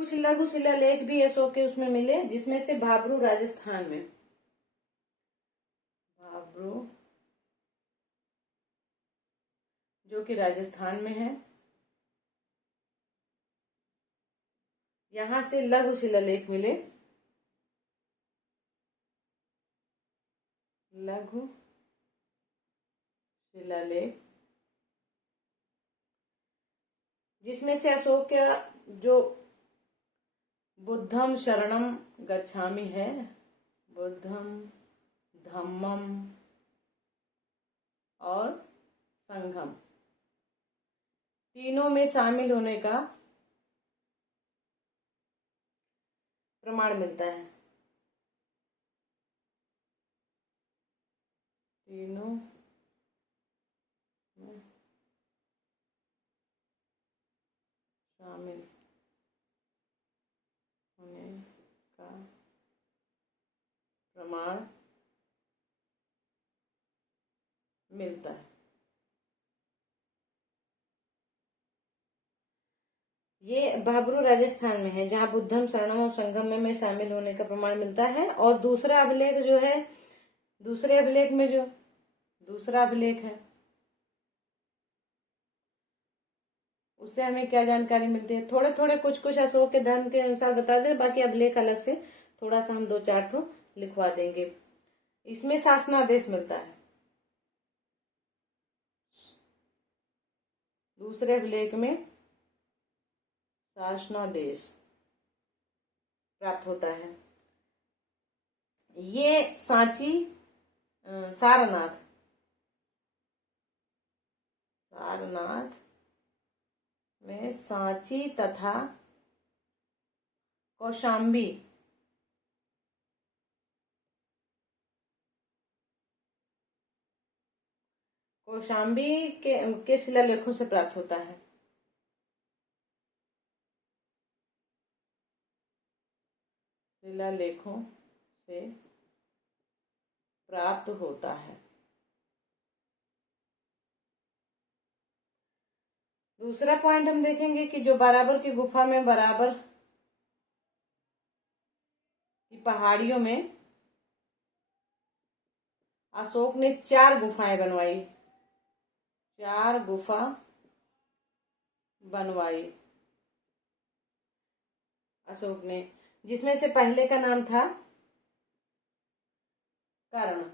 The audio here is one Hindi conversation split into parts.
कुछ लघु शिलालेख भी अशोक के उसमें मिले, जिसमें से भाबरू राजस्थान में, भाबरू जो कि राजस्थान में है, यहां से लघु शिलालेख मिले, लघु शिलालेख, जिसमें से अशोक का जो बुद्धम शरणम गच्छामि है, बुद्धम धम्मम और संघम, तीनों में शामिल होने का प्रमाण मिलता है। तीनों में शामिल होने का प्रमाण मिलता है। ये भाबरू राजस्थान में है, जहां बुद्धम शरणम और संगम में शामिल होने का प्रमाण मिलता है। और दूसरा अभिलेख जो है, दूसरे अभिलेख में जो दूसरा अभिलेख है, उससे हमें क्या जानकारी मिलती है? थोड़े थोड़े कुछ कुछ अशोक के धर्म के अनुसार बता दे, बाकी अभिलेख अलग से थोड़ा सा हम 2-4 ठो लिखवा देंगे। इसमें शासनादेश मिलता है, दूसरे अभिलेख में शासनादेश प्राप्त होता है। ये सांची सारनाथ में सांची तथा कौशाम्बी के शिलालेखों से प्राप्त होता है। शिलालेखों से प्राप्त होता है। दूसरा पॉइंट हम देखेंगे कि जो बराबर की गुफा में, बराबर की पहाड़ियों में अशोक ने 4 गुफाएं बनवाई, 4 गुफा बनवाई अशोक ने, जिसमें से पहले का नाम था कर्ण,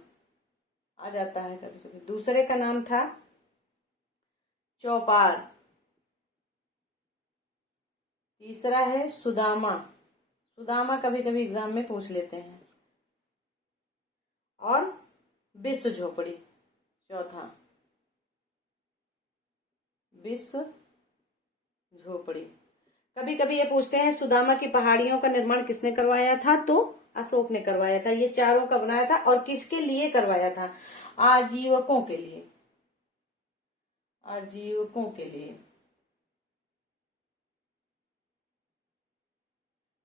आ जाता है कभी कभी। दूसरे का नाम था चौपार, तीसरा है सुदामा, सुदामा कभी कभी एग्जाम में पूछ लेते हैं, और विश्व झोपड़ी चौथा, विश्व झोपड़ी। कभी कभी ये पूछते हैं सुदामा की पहाड़ियों का निर्माण किसने करवाया था, तो अशोक ने करवाया था। ये चारों का बनाया था, और किसके लिए करवाया था? आजीवकों के लिए, आजीवकों के लिए।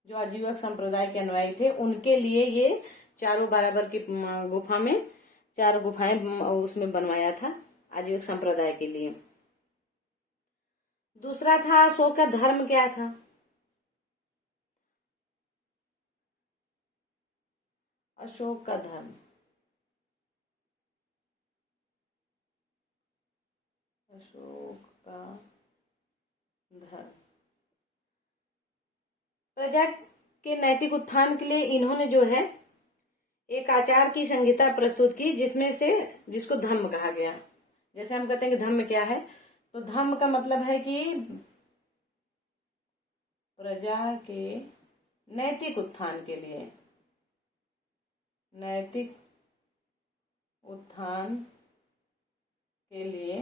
जो आजीवक संप्रदाय के अनुयायी थे, उनके लिए ये चारों बराबर की गुफा में 4 गुफाएं उसमें बनवाया था, आजीवक संप्रदाय के लिए। दूसरा था अशोक का धर्म क्या था? अशोक का धर्म, अशोक का धर्म, प्रजा के नैतिक उत्थान के लिए इन्होंने जो है एक आचार की संहिता प्रस्तुत की, जिसमें से जिसको धम्म कहा गया। जैसे हम कहते हैं कि धम्म क्या है, तो धम्म का मतलब है कि प्रजा के नैतिक उत्थान के लिए, नैतिक उत्थान के लिए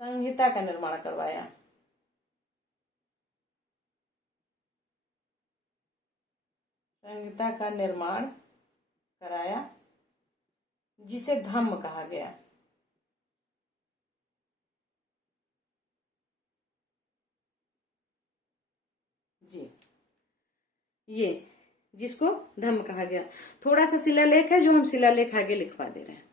संहिता का निर्माण करवाया। संहिता का निर्माण कराया, जिसे धम्म कहा गया। जी, ये जिसको धम्म कहा गया। थोड़ा सा शिलालेख है जो हम शिलालेख आगे लिखवा दे रहे हैं।